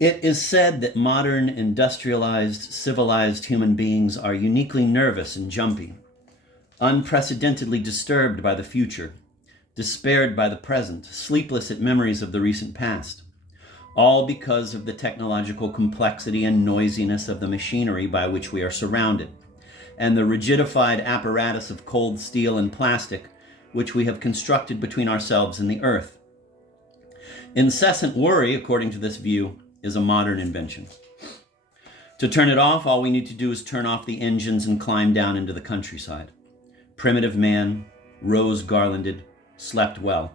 It is said that modern, industrialized, civilized human beings are uniquely nervous and jumpy, unprecedentedly disturbed by the future, despaired by the present, sleepless at memories of the recent past, all because of the technological complexity and noisiness of the machinery by which we are surrounded, and the rigidified apparatus of cold steel and plastic which we have constructed between ourselves and the earth. Incessant worry, according to this view, is a modern invention. To turn it off, all we need to do is turn off the engines and climb down into the countryside. Primitive man, rose garlanded, slept well.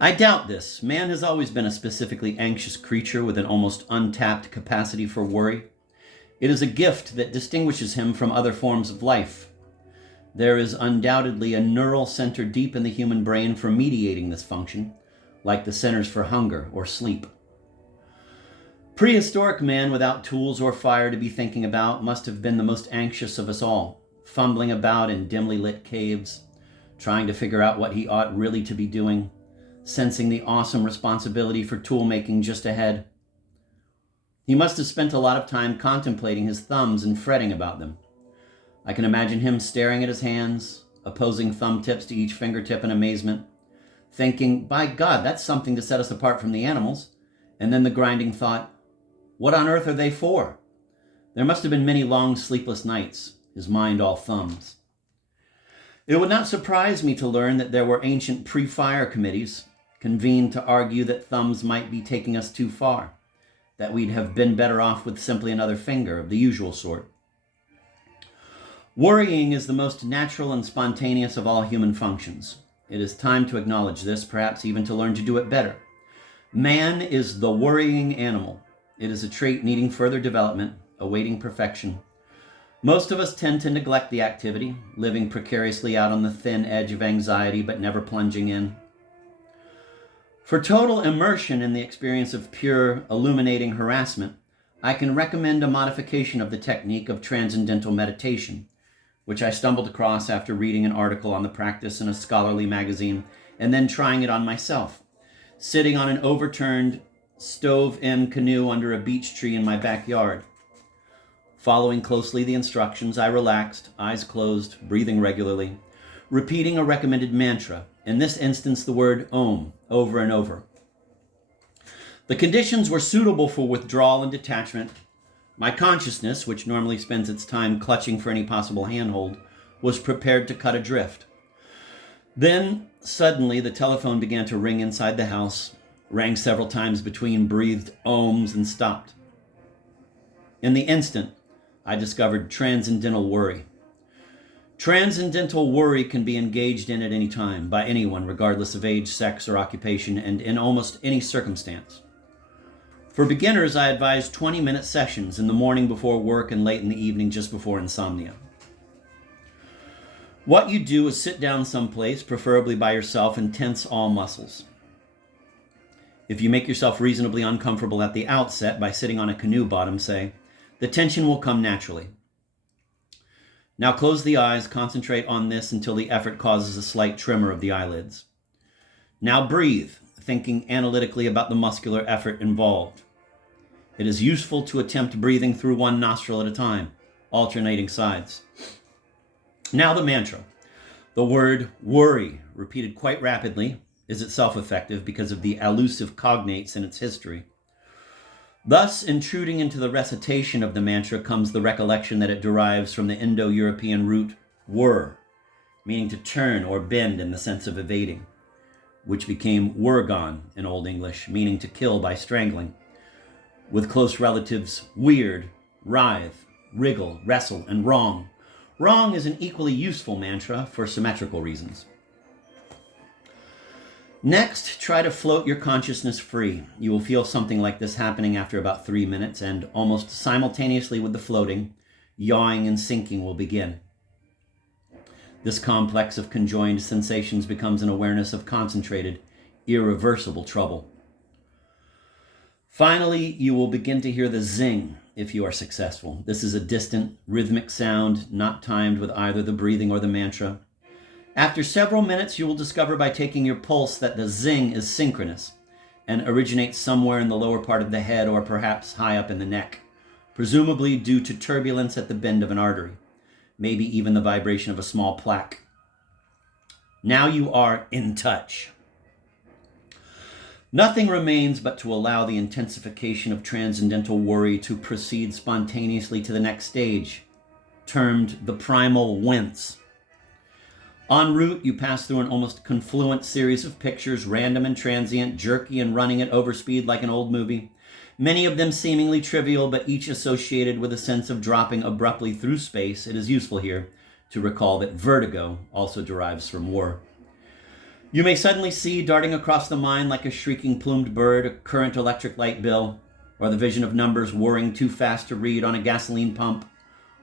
I doubt this. Man has always been a specifically anxious creature with an almost untapped capacity for worry. It is a gift that distinguishes him from other forms of life. There is undoubtedly a neural center deep in the human brain for mediating this function, like the centers for hunger or sleep. Prehistoric man without tools or fire to be thinking about must have been the most anxious of us all, fumbling about in dimly lit caves, trying to figure out what he ought really to be doing, sensing the awesome responsibility for tool-making just ahead. He must have spent a lot of time contemplating his thumbs and fretting about them. I can imagine him staring at his hands, opposing thumb tips to each fingertip in amazement, thinking, by God, that's something to set us apart from the animals. And then the grinding thought, what on earth are they for? There must have been many long sleepless nights, his mind all thumbs. It would not surprise me to learn that there were ancient pre-fire committees convened to argue that thumbs might be taking us too far, that we'd have been better off with simply another finger of the usual sort. Worrying is the most natural and spontaneous of all human functions. It is time to acknowledge this, perhaps even to learn to do it better. Man is the worrying animal. It is a trait needing further development, awaiting perfection. Most of us tend to neglect the activity, living precariously out on the thin edge of anxiety, but never plunging in. For total immersion in the experience of pure, illuminating harassment, I can recommend a modification of the technique of transcendental meditation, which I stumbled across after reading an article on the practice in a scholarly magazine and then trying it on myself, sitting on an overturned stove-in canoe under a beech tree in my backyard. Following closely the instructions, I relaxed, eyes closed, breathing regularly, repeating a recommended mantra, in this instance the word Om, over and over. The conditions were suitable for withdrawal and detachment. My consciousness, which normally spends its time clutching for any possible handhold, was prepared to cut adrift. Then, suddenly, the telephone began to ring inside the house, rang several times between breathed ohms and stopped. In the instant, I discovered transcendental worry. Transcendental worry can be engaged in at any time, by anyone, regardless of age, sex, or occupation, and in almost any circumstance. For beginners, I advise 20-minute sessions in the morning before work and late in the evening just before insomnia. What you do is sit down someplace, preferably by yourself, and tense all muscles. If you make yourself reasonably uncomfortable at the outset by sitting on a canoe bottom, say, the tension will come naturally. Now close the eyes, concentrate on this until the effort causes a slight tremor of the eyelids. Now breathe, thinking analytically about the muscular effort involved. It is useful to attempt breathing through one nostril at a time, alternating sides. Now the mantra. The word worry, repeated quite rapidly, is itself effective because of the elusive cognates in its history. Thus, intruding into the recitation of the mantra comes the recollection that it derives from the Indo-European root wur, meaning to turn or bend in the sense of evading, which became wurgon in Old English, meaning to kill by strangling, with close relatives weird, writhe, wriggle, wrestle, and wrong. Wrong is an equally useful mantra for symmetrical reasons. Next, try to float your consciousness free. You will feel something like this happening after about 3 minutes, and almost simultaneously with the floating, yawing and sinking will begin. This complex of conjoined sensations becomes an awareness of concentrated, irreversible trouble. Finally, you will begin to hear the zing if you are successful. This is a distant, rhythmic sound, not timed with either the breathing or the mantra. After several minutes, you will discover by taking your pulse that the zing is synchronous, and originates somewhere in the lower part of the head or perhaps high up in the neck, presumably due to turbulence at the bend of an artery, maybe even the vibration of a small plaque. Now you are in touch. Nothing remains but to allow the intensification of transcendental worry to proceed spontaneously to the next stage, termed the primal wince. En route, you pass through an almost confluent series of pictures, random and transient, jerky and running at overspeed like an old movie, many of them seemingly trivial, but each associated with a sense of dropping abruptly through space. It is useful here to recall that vertigo also derives from war. You may suddenly see, darting across the mind like a shrieking plumed bird, a current electric light bill, or the vision of numbers whirring too fast to read on a gasoline pump,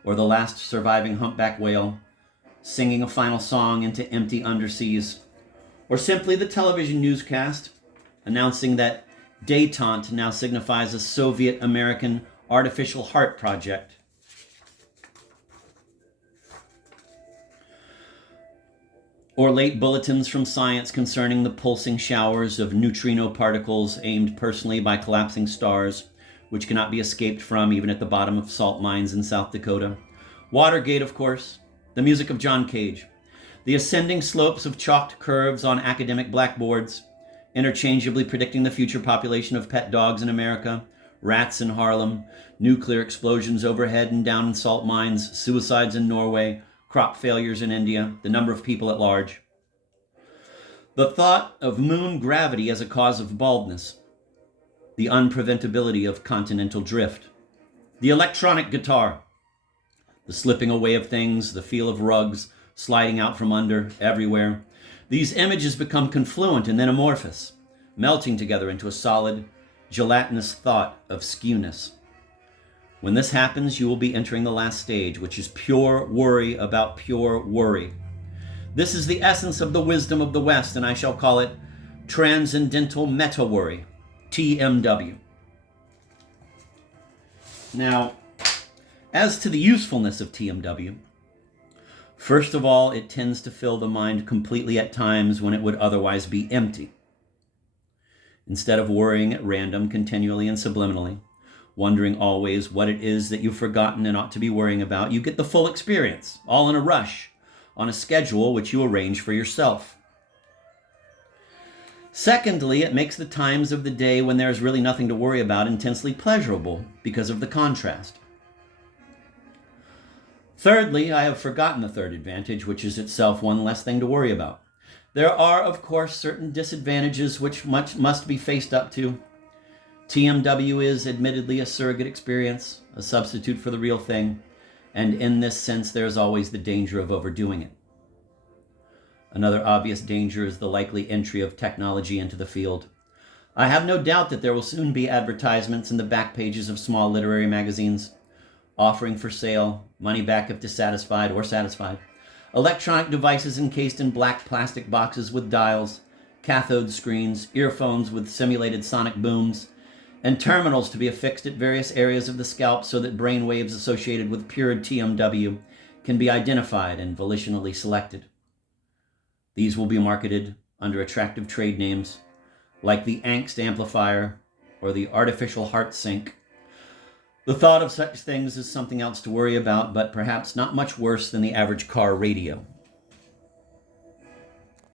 or the last surviving humpback whale singing a final song into empty underseas, or simply the television newscast announcing that détente now signifies a Soviet-American artificial heart project. Or late bulletins from science concerning the pulsing showers of neutrino particles aimed personally by collapsing stars, which cannot be escaped from even at the bottom of salt mines in South Dakota. Watergate, of course. The music of John Cage. The ascending slopes of chalked curves on academic blackboards, interchangeably predicting the future population of pet dogs in America, rats in Harlem, nuclear explosions overhead and down in salt mines, suicides in Norway, crop failures in India, the number of people at large. The thought of moon gravity as a cause of baldness, the unpreventability of continental drift, the electronic guitar, the slipping away of things, the feel of rugs sliding out from under everywhere. These images become confluent and then amorphous, melting together into a solid, gelatinous thought of skewness. When this happens, you will be entering the last stage, which is pure worry about pure worry. This is the essence of the wisdom of the West, and I shall call it Transcendental Metaworry, TMW. Now, as to the usefulness of TMW, first of all, it tends to fill the mind completely at times when it would otherwise be empty. Instead of worrying at random, continually and subliminally, wondering always what it is that you've forgotten and ought to be worrying about, you get the full experience, all in a rush, on a schedule which you arrange for yourself. Secondly, it makes the times of the day when there is really nothing to worry about intensely pleasurable because of the contrast. Thirdly, I have forgotten the third advantage, which is itself one less thing to worry about. There are, of course, certain disadvantages which must be faced up to. TMW is admittedly a surrogate experience, a substitute for the real thing, and in this sense there is always the danger of overdoing it. Another obvious danger is the likely entry of technology into the field. I have no doubt that there will soon be advertisements in the back pages of small literary magazines, offering for sale, money back if dissatisfied or satisfied, electronic devices encased in black plastic boxes with dials, cathode screens, earphones with simulated sonic booms, and terminals to be affixed at various areas of the scalp so that brain waves associated with pure TMW can be identified and volitionally selected. These will be marketed under attractive trade names like the angst amplifier or the artificial heart sink. The thought of such things is something else to worry about, but perhaps not much worse than the average car radio.